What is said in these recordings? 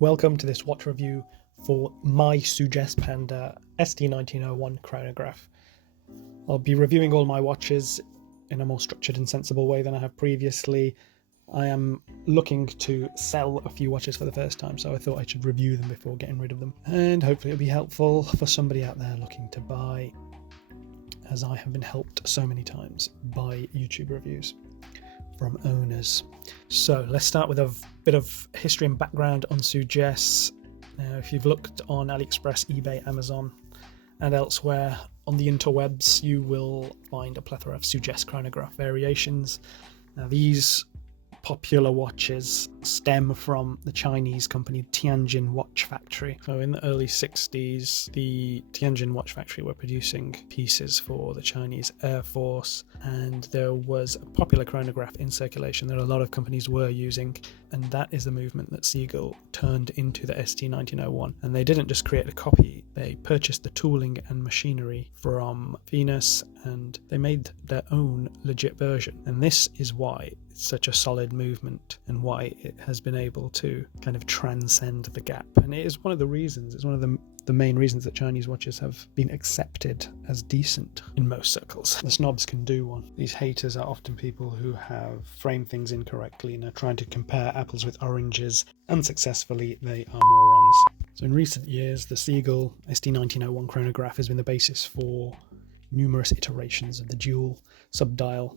Welcome to this watch review for my Sugess Panda ST1901 chronograph. I'll be reviewing all my watches in a more structured and sensible way than I have previously. I am looking to sell a few watches for the first time, so I thought I should review them before getting rid of them. And hopefully it'll be helpful for somebody out there looking to buy, as I have been helped so many times by YouTube reviews from owners. So let's start with a bit of history and background on Sugess. Now, if you've looked on AliExpress, eBay, Amazon, and elsewhere on the interwebs, you will find a plethora of Sugess chronograph variations. Now, these popular watches stem from the Chinese company Tianjin Watch Factory. So in the early 60s, the Tianjin Watch Factory were producing pieces for the Chinese Air Force, and there was a popular chronograph in circulation that a lot of companies were using, and that is the movement that Seagull turned into the ST1901. And they didn't just create a copy, they purchased the tooling and machinery from Venus, and they made their own legit version. And this is why it's such a solid movement and why it has been able to kind of transcend the gap. And it is one of the reasons, it's one of the main reasons that Chinese watches have been accepted as decent in most circles. The snobs can do one. These haters are often people who have framed things incorrectly and are trying to compare apples with oranges. Unsuccessfully, they are morons. So in recent years, the Seagull ST1901 chronograph has been the basis for numerous iterations of the dual subdial,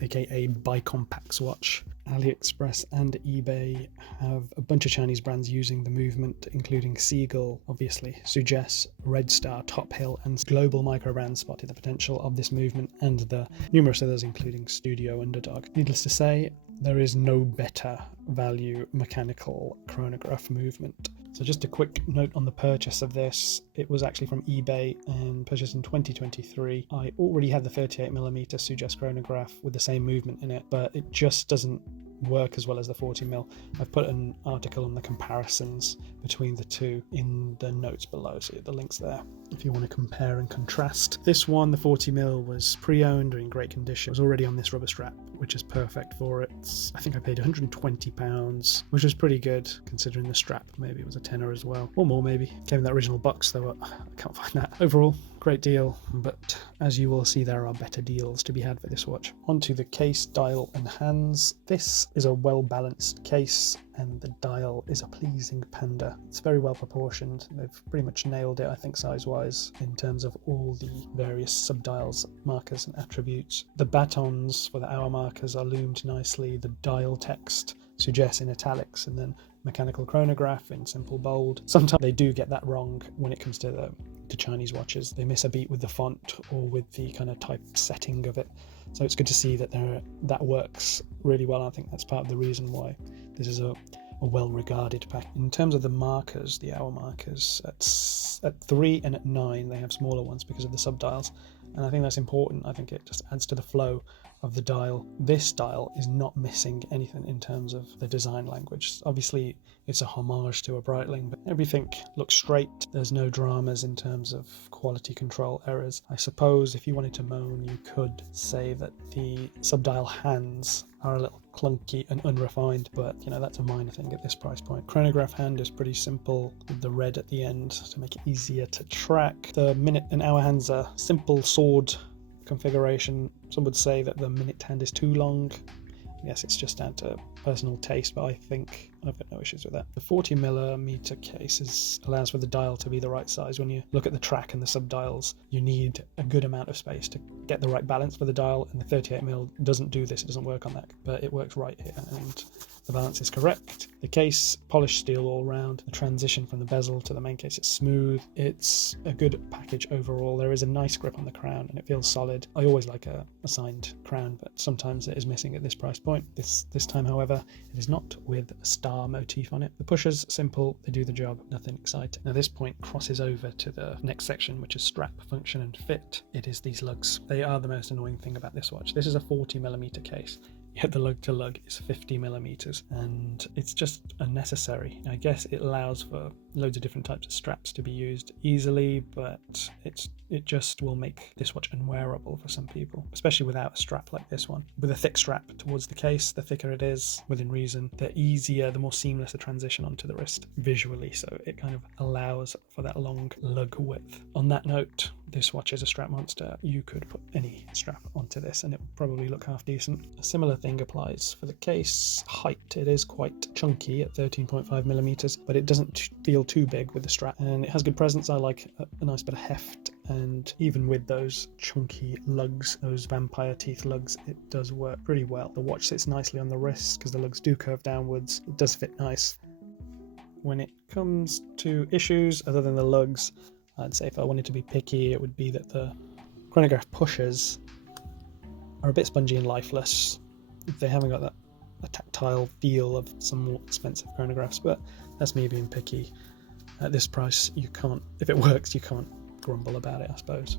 aka bicompax watch. AliExpress and eBay have a bunch of Chinese brands using the movement, including Seagull, obviously, Sugess, Red Star, Top Hill, and global micro brands spotted the potential of this movement, and the numerous others, including Studio Underdog. Needless to say, there is no better value mechanical chronograph movement. So just a quick note on the purchase of this. It was actually from eBay and purchased in 2023. I already had the 38mm Sugess chronograph with the same movement in it, but it just doesn't work as well as the 40mm. I've put an article on the comparisons between the two in the notes below, so the link's there if you want to compare and contrast. This one, the 40mm, was pre-owned or in great condition. It was already on this rubber strap, which is perfect for it. I think I paid £120, which was pretty good considering the strap maybe it was a tenner as well, or more maybe. Came in that original box though, I can't find that. Overall, great deal, but as you will see, there are better deals to be had for this watch. Onto the case, dial and hands. This is a well-balanced case, and the dial is a pleasing Panda. It's very well proportioned. They've pretty much nailed it, I think, size-wise, in terms of all the various subdials, markers and attributes. The batons for the hour markers are loomed nicely. The dial text, Sugess in italics, and then mechanical chronograph in simple bold. Sometimes they do get that wrong when it comes to Chinese watches. They miss a beat with the font or with the kind of typesetting of it. So it's good to see that that works really well. I think that's part of the reason why this is a well-regarded pack. In terms of the markers, the hour markers, at 3 and at 9 they have smaller ones because of the subdials, and I think that's important. I think it just adds to the flow of the dial. This dial is not missing anything in terms of the design language. Obviously it's a homage to a Breitling, but everything looks straight. There's no dramas in terms of quality control errors. I suppose if you wanted to moan, you could say that the subdial hands are a little clunky and unrefined, but you know, that's a minor thing at this price point. Chronograph hand is pretty simple with the red at the end to make it easier to track. The minute and hour hands are simple sword configuration. Some would say that the minute hand is too long. Yes, it's just down to personal taste, but I think I've got no issues with that. The 40mm case allows for the dial to be the right size. When you look at the track and the subdials, you need a good amount of space to get the right balance for the dial, and the 38mm doesn't do this. It doesn't work on that, but it works right here, and the balance is correct. The case, polished steel all round. The transition from the bezel to the main case is smooth. It's a good package overall. There is a nice grip on the crown and it feels solid. I always like a signed crown, but sometimes it is missing at this price point. This time, however, it is not with a star motif on it. The pushers, simple, they do the job, nothing exciting. Now this point crosses over to the next section, which is strap, function and fit. It is these lugs. They are the most annoying thing about this watch. This is a 40mm case. Yet the lug to lug is 50mm, and it's just unnecessary. I guess it allows for loads of different types of straps to be used easily, but it just will make this watch unwearable for some people, especially without a strap like this one. With a thick strap towards the case, the thicker it is, within reason, the easier, the more seamless a transition onto the wrist visually, so it kind of allows for that long lug width. On that note, this watch is a strap monster. You could put any strap onto this and it would probably look half decent. A similar thing applies for the case height. It is quite chunky at 13.5mm, but it doesn't feel too big with the strap, and it has good presence. I like a nice bit of heft, and even with those chunky lugs, those vampire teeth lugs, it does work pretty well. The watch sits nicely on the wrist because the lugs do curve downwards. It does fit nice. When it comes to issues other than the lugs, I'd say if I wanted to be picky, it would be that the chronograph pushers are a bit spongy and lifeless. They haven't got that tactile feel of some more expensive chronographs, but that's me being picky. At this price, you can't, if it works, you can't grumble about it, I suppose.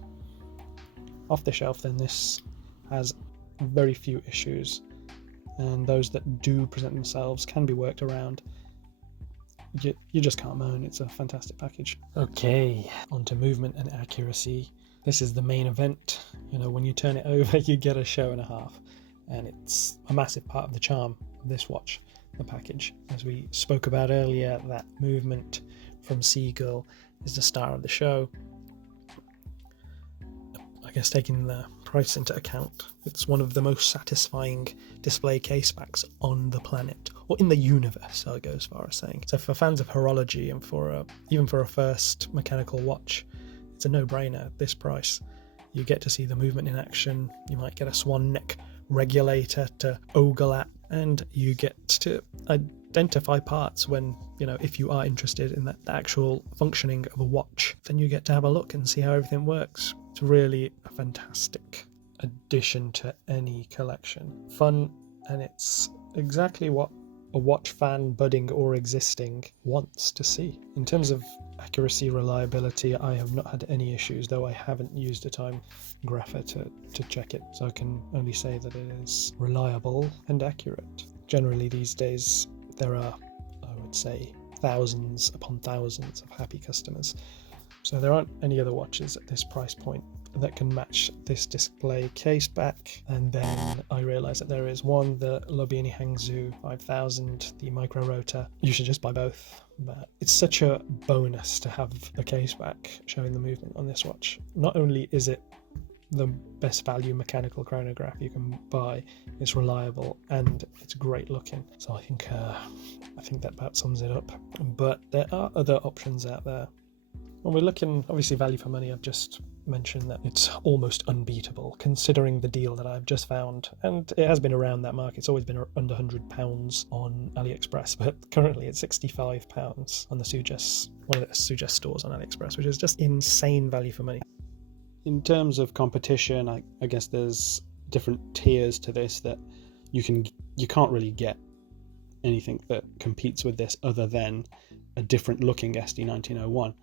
Off the shelf then, this has very few issues, and those that do present themselves can be worked around. You just can't moan. It's a fantastic package. Okay, on to movement and accuracy. This is the main event. You know, when you turn it over, you get a show and a half, and it's a massive part of the charm of this watch, the package. As we spoke about earlier, that movement from Seagull is the star of the show. I guess taking the price into account, it's one of the most satisfying display case backs on the planet, or in the universe, I'll go as far as saying. So for fans of horology and even for a first mechanical watch, it's a no-brainer at this price. You get to see the movement in action, you might get a swan neck regulator to ogle at, and you get to identify parts when, you know, if you are interested in the actual functioning of a watch, then you get to have a look and see how everything works. It's really a fantastic addition to any collection. Fun, and it's exactly what a watch fan, budding or existing, wants to see. In terms of accuracy, reliability, I have not had any issues, though I haven't used a time grapher to check it, so I can only say that it is reliable and accurate. Generally these days there are, I would say, thousands upon thousands of happy customers, so there aren't any other watches at this price point that can match this display case back. And then I realised that there is one, the Lobini Hangzhou 5000, the micro rotor. You should just buy both, but it's such a bonus to have the case back showing the movement on this watch. Not only is it the best value mechanical chronograph you can buy, it's reliable and it's great looking. So I think that about sums it up. But there are other options out there. When we're looking, obviously, value for money, I've just mentioned that it's almost unbeatable considering the deal that I've just found, and it has been around that mark. It's always been under £100 on AliExpress, but currently it's £65 on the Sugess, one of the Sugess stores on AliExpress, which is just insane value for money. In terms of competition, I guess there's different tiers to this that you can't really get anything that competes with this other than a different looking ST1901.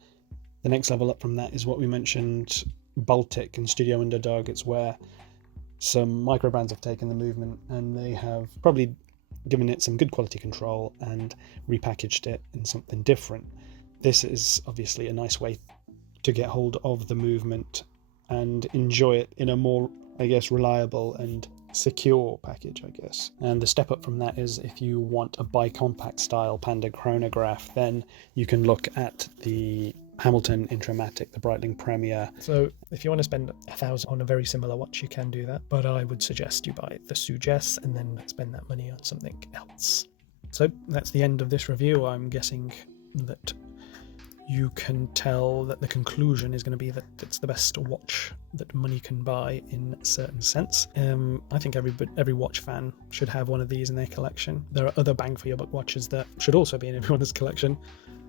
The next level up from that is what we mentioned, Baltic and Studio Underdog. It's where some micro brands have taken the movement and they have probably given it some good quality control and repackaged it in something different. This is obviously a nice way to get hold of the movement and enjoy it in a more, I guess, reliable and secure package, I guess. And the step up from that is if you want a bicompact style Panda chronograph, then you can look at the Hamilton Intra-matic, the Breitling Premier. So if you want to spend $1,000 on a very similar watch, you can do that, but I would suggest you buy the Sugess and then spend that money on something else. So that's the end of this review. I'm guessing that you can tell that the conclusion is going to be that it's the best watch that money can buy in a certain sense. I think every watch fan should have one of these in their collection. There are other bang for your buck watches that should also be in everyone's collection,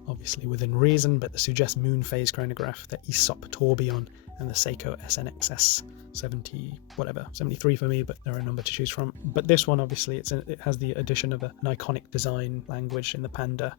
obviously within reason, but the Sugess Moon Phase chronograph, the Aesop Tourbillon, and the Seiko SNXS 73 for me, but there are a number to choose from. But this one, obviously, it has the addition of an iconic design language in the Panda,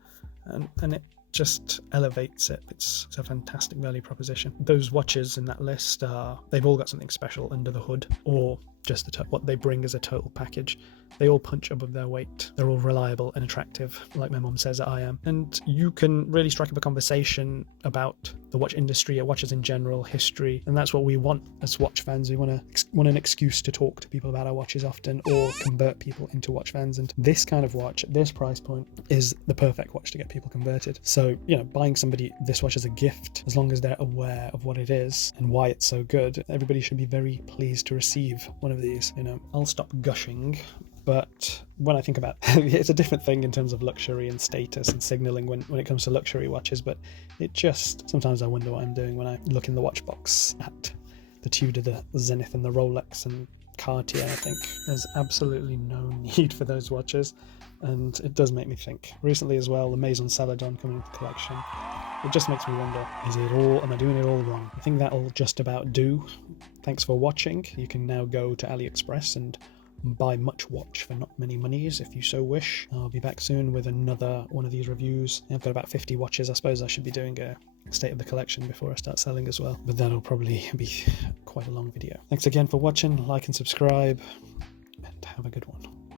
and it just elevates it. It's a fantastic value proposition. Those watches in that list they've all got something special under the hood, or just what they bring as a total package. They all punch above their weight. They're all reliable and attractive, like my mum says that I am. And you can really strike up a conversation about the watch industry, watches in general, history, and that's what we want as watch fans. We want an excuse to talk to people about our watches often, or convert people into watch fans. And this kind of watch at this price point is the perfect watch to get people converted. So, you know, buying somebody this watch as a gift, as long as they're aware of what it is and why it's so good, everybody should be very pleased to receive one of these. You know, I'll stop gushing. But when I think about it's a different thing in terms of luxury and status and signaling when it comes to luxury watches, but it just, sometimes I wonder what I'm doing when I look in the watch box at the Tudor, the Zenith and the Rolex and Cartier. I think there's absolutely no need for those watches, and it does make me think. Recently as well, the Maison Saladon coming into the collection. It just makes me wonder, am I doing it all wrong? I think that'll just about do. Thanks for watching. You can now go to AliExpress and buy much watch for not many monies if you so wish. I'll be back soon with another one of these reviews. I've got about 50 watches. I suppose I should be doing a state of the collection before I start selling as well, but that'll probably be quite a long video. Thanks again for watching. Like and subscribe, and have a good one.